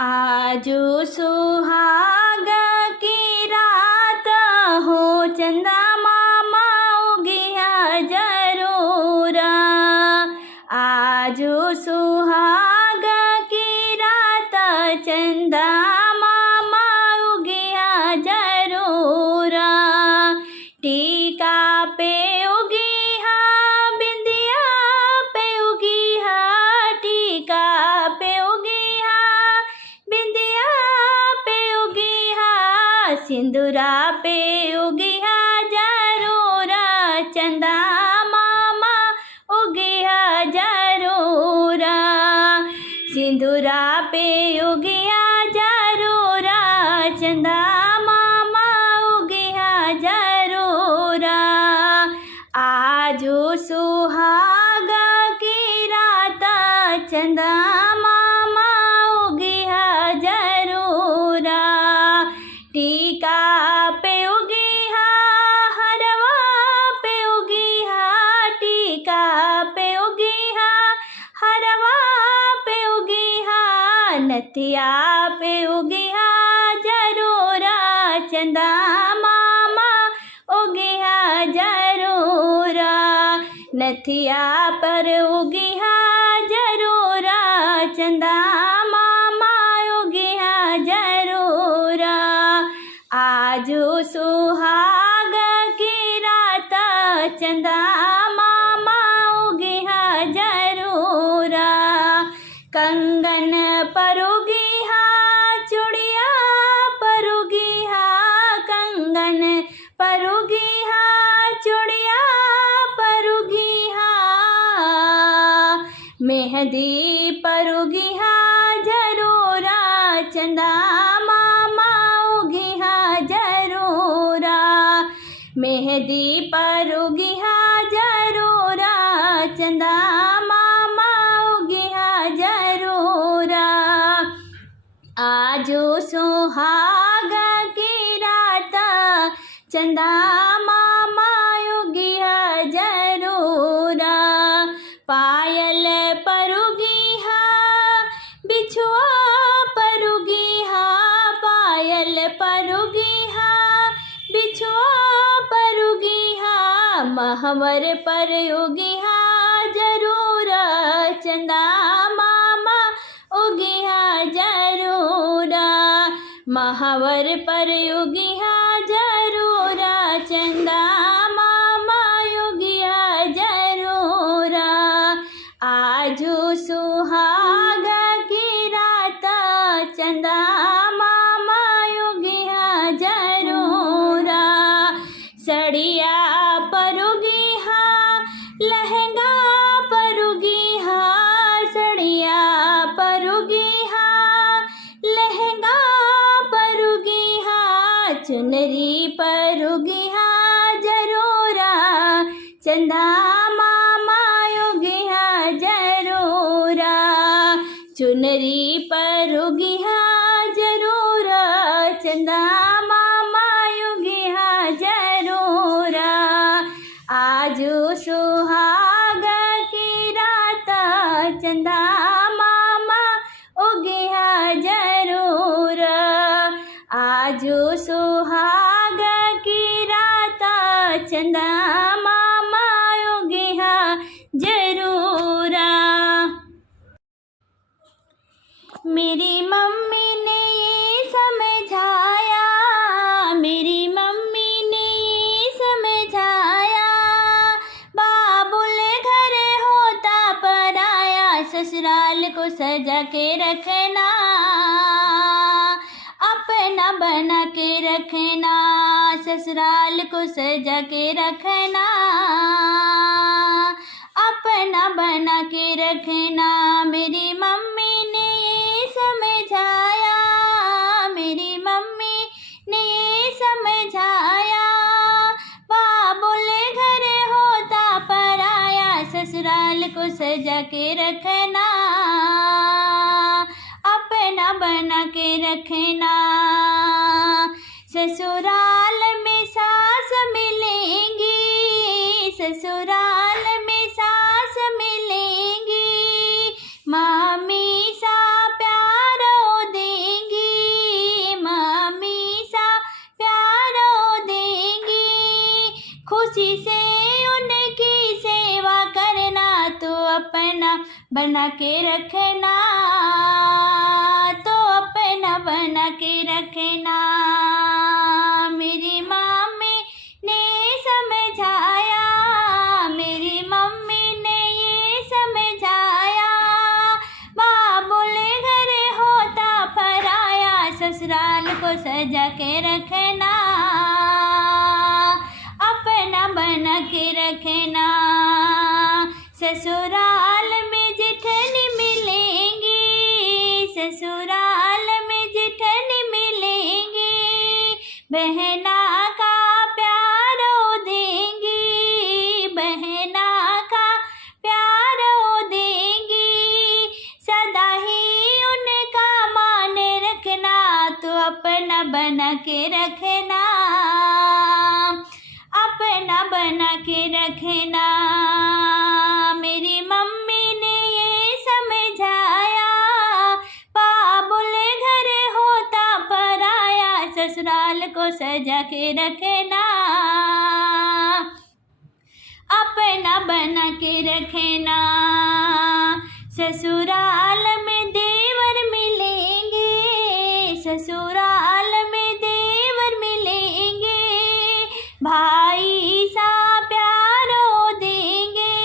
आजो सुहाग की रात हो, चंदा मामा उगिया जरूर। आजो सुहाग की रात, चंदा मामा उगिया जरूर। टीका पे उगी हा, बिंदिया पे उगी हा, टीका पे उगी हा, बिंदिया पे उगी हा, सिंदूरा पे उगी हा जरूर। चंदा मामा उगी हा जरूर, सिंदूरा पे उगी हा जरूर। चंदा मामा उगी हा जरूर। आजो सुहाग की रात, चंदा मामा उगी हा जरूर। टीका पे उगी हा, हरवा पे उगी हा, टीका पे उगी हा, हरवा पे उगी हा, नथिया पे उगी हा जरूर। चंदा मामा उगी हा जरूर, नथिया पर उगी हा जरूर। चंदा मामा उगी हा जरूर। आजो सुहाग की रात, चंदा मामा उगी हा जरूर। कंगन पर उगी हा, चूड़िया पर उगी हा, कंगन पर उगी हा, चूड़िया पर उगी हा, मेहंदी पर उगी हा जरूर। चंदा मामा उगी हा जरूर, मेहंदी पर उगी हा जरूर। चंदा मामा उगी हा जरूर। आजो सुहाग की रात, चंदा मामा उगी हा जरूर। पायल पर उगी हा, बिछुआ पर उगी हा, पायल पर उगी हा, बिछुआ पर उगी हा, महवर पर उगी हा जरूर। चंदा मामा उगी हा जरूर, महावर पर उगी हा जरूर। चंदा मामा उगी हा जरूर। आजो सुहाग की रात, चंदा मामा उगी हा जरूर। सड़िया पर उगी हा, लहंगा पर उगी हा, सड़िया पर उगी हा, लहंगा पर उगी हा, चुनरी पर उगी हा जरूर। चंदा मामा उगी हा जरूर, चुनरी पर उगी हा जरूर। चंदा मामा उगी हा जरूर। आजो सुहाग की रात, चंदा मामा उगी हा जरूर। आजो सुहाग की रात, चंदा मामा उगी हा जरूर। मेरी मम्मी ने ये समझाया, मेरी मम्मी ने ये समझाया, बाबुल घर होता पराया, ससुराल को सजा के रखना, अपना बना के रखना, ससुराल को सजा के रखना, अपना बना के रखना। मेरी मम्मी ने ये समझाया, मेरी मम्मी ने ये समझाया, बाबुल घर होता पराया, ससुराल को सजा के रखना, अपना बना के रखना। ससुराल में सास मिलेंगी, ससुराल में सास मिलेंगी, मामी सा प्यार वो देंगी, बना के रखना, तो अपना बना के रखना। मेरी मम्मी ने समझाया, मेरी मम्मी ने ये समझाया, बाबुल घर होता पराया, ससुराल को सजा के रखना, अपना बना के रखना। ससुराल में जेठनी मिलेंगी, ससुराल में जेठनी मिलेंगी, बहना का प्यार देंगी, बहना का प्यार देंगी, सदा ही उनका मान रखना, तो अपना बना के रखना, अपना बना के रखना। मेरी मम्मी ने ये समझाया, बाबुल घर होता पराया, ससुराल को सजा के रखना, अपना बना के रखना। ससुराल में देवर मिलेंगे, ससुराल में देवर मिलेंगे, भाई सा प्यारो देंगे,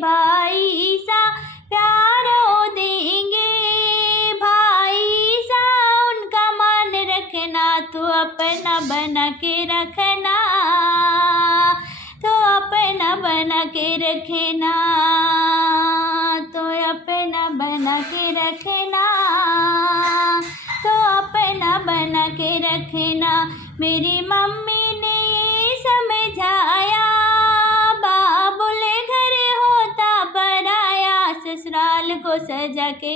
भाई सा प्यारो देंगे, भाई सा उनका मान रखना, तो अपना बना के रखना, तो अपना बना के रखना, तो अपना बना के रखना, तो अपना बना के रखना। मेरी मम्मी ने ये समझाया, बाबुल घर होता पराया, ससुराल को सजा के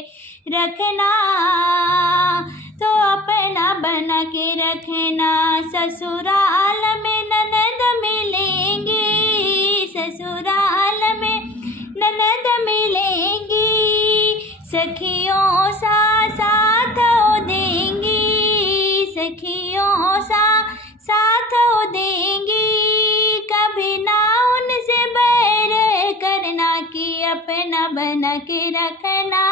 रखना, तो अपना बना के रखना। ससुराल में ननद मिलेंगी, ससुराल में ननद मिलेंगी, सखियों सा साथ देंगी, सखियों सा साथ देंगी, कभी ना उनसे बैर करना, कि अपना बना के रखना,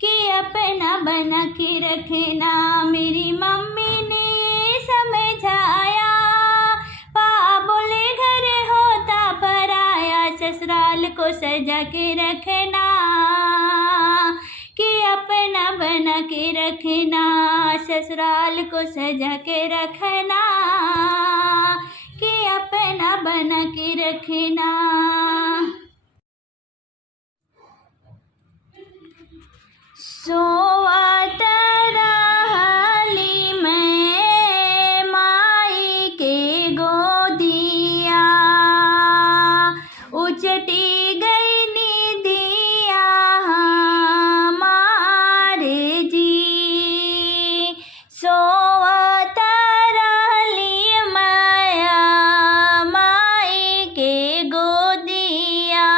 कि अपना बना के रखना। मेरी मम्मी ने समझाया, बाबुल घर होता पराया, ससुराल को सजा के रखना, कि अपना बना के रखना, ससुराल को सजा के रखना, कि अपना बना के रखना। सोवत रहली मैं माई के गोदिया, उचटी गई निदिया हमारे जी, सोवत रहली मैं माई के गोदिया,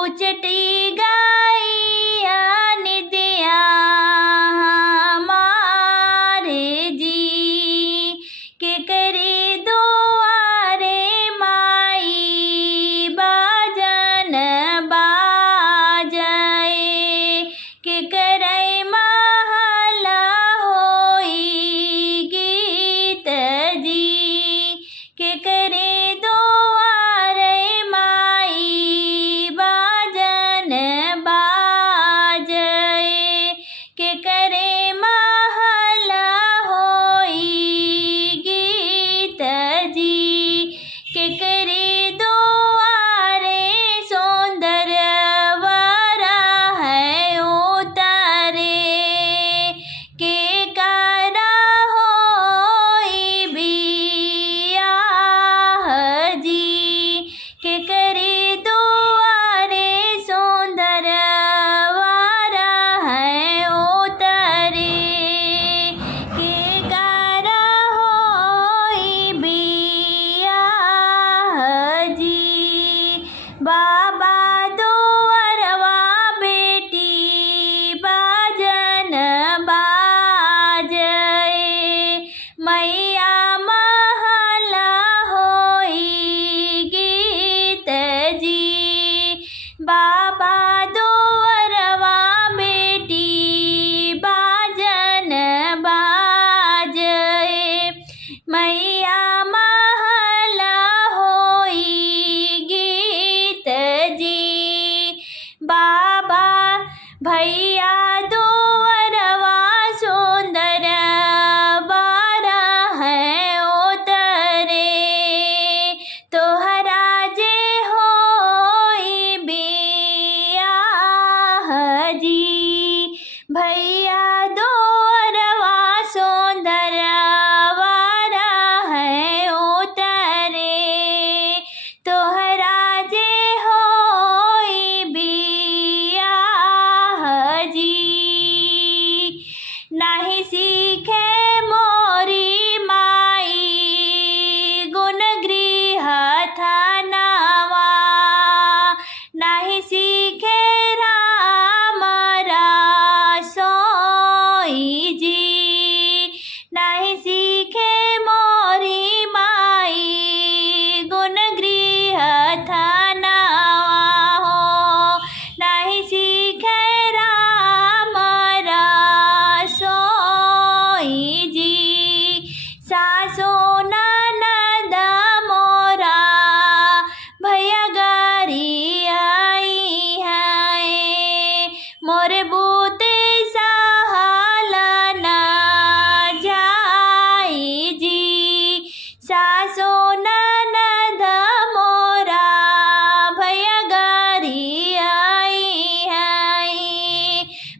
उचटी गई निदिया बाबा दोवरवा बेटी बाजन बाजे, मैया महल होई गीत जी। बाबा भैया दोवरवा सुंदर बारा है उतरे, तोहरा जे होई बियाह जी। भैया दोवरवा सुंदर बारा है उतरे, तोहरा जे होई बियाह जी। नाही सीखे मोरी माई गुण गृह थानावा, नाही सीखे राम रसोई जी। नाही सीखे मोरी माई गुण गृह थानावा हो, नाही सीखे राम रसोई जी। सासो ननद मोरा भैया गारी आई है, मोरे बूते सहल न जाई जी। सासो ननद मोरा भैया गारी आई है,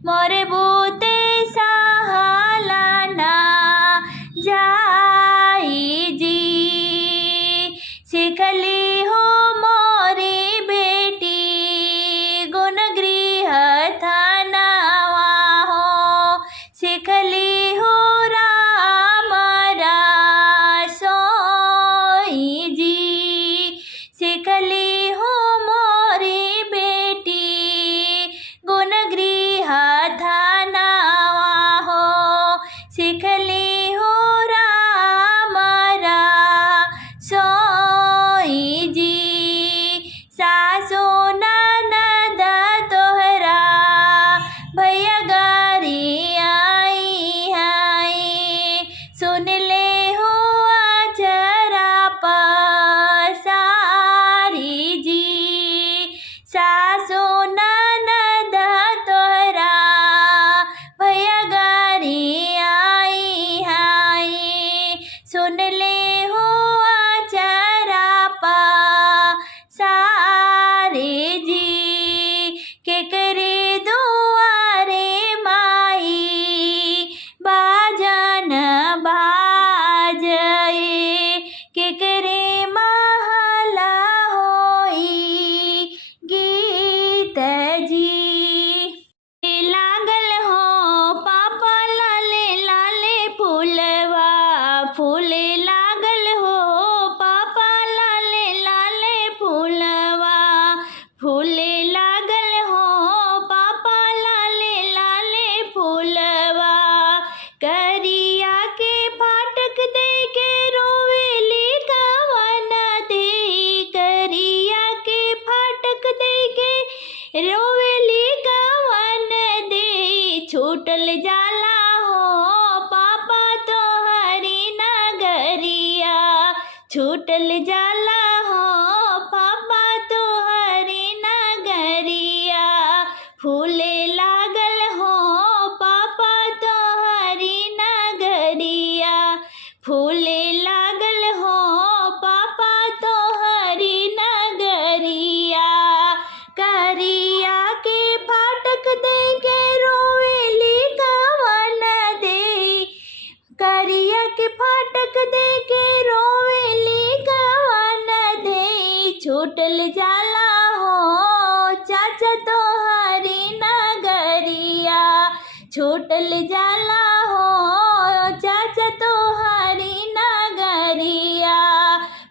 मोरे बूते सहल न जाई जी। सीखली हो मोरी बेटी गुण गृह थानावा हो, सीखली हो राम रसोई जी। सीखली हो मोरी बेटी गुण गृह थानावा हो, सीखली हो राम रसोई जी। सासो ननद तोहरा भैया गारी आई है, सुन ले हो अचरा पसारी जी। सासो ननद तोहरा भैया गारी आई है, सुन ले हो अचरा पसारी जी। केकरे दुआरे माई बाजन बाजे, केकरे महल होई गीत जी। लागल हो पापा लाले लाले फूलवा, फूल लागल हो पापा लाले लाले फूलवा, फूल लागल हो पापा लाले लाले फूलवा। करिया के फाटक दे के रोवेली कवन दे, करिया के फाटक दे के रोवेली कवन दे। छूटल जाला हो पापा तोहरी नगरिया, छूटल जाला हो पापा तोहरी नगरिया। फूले लागल हो पापा तोहरी नगरिया, फूले लागल हो पापा तोहरी नगरिया। करिया के फाटक दे के रोवेली कवन दे, करिया के फाटक दे के रोवेली कवन दे। छूटल जाला हो चाचा तोहरी नगरिया, छूटल जाला हो चाचा तोहरी नगरिया।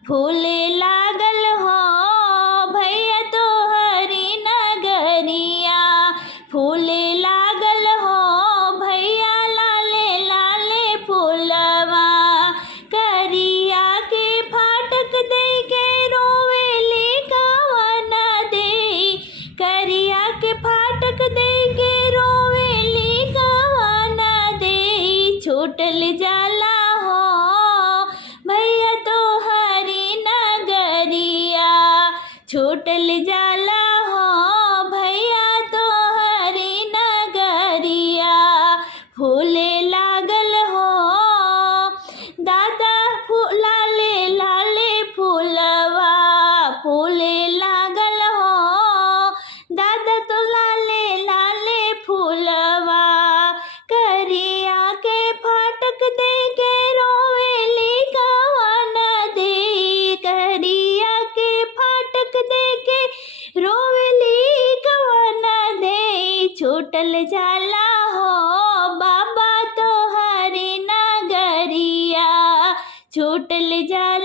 फूले लागल हो भैया तोहरी नगरिया, फूले लागल हो भैया लाले लाले फूलवा। करिया के फाटक दे के रोवेली कवन दे, करिया फाटक दे के रोवेली गवाना दे छूटल जाला हो भैया तो हरी नगरिया छूटल जाला हो भैया तो हरी नगरिया फूले लागल हो दादा लाले लाले फूलवा फूले लागल हो दादा तो लाले लाले फूलवा करिया के फाटक दे के रोवेली गवाना दे करिया के फाटक दे के रोवेली गवाना दे छूटल जाला हो बाबा तो हरी नगरिया छूटल जाला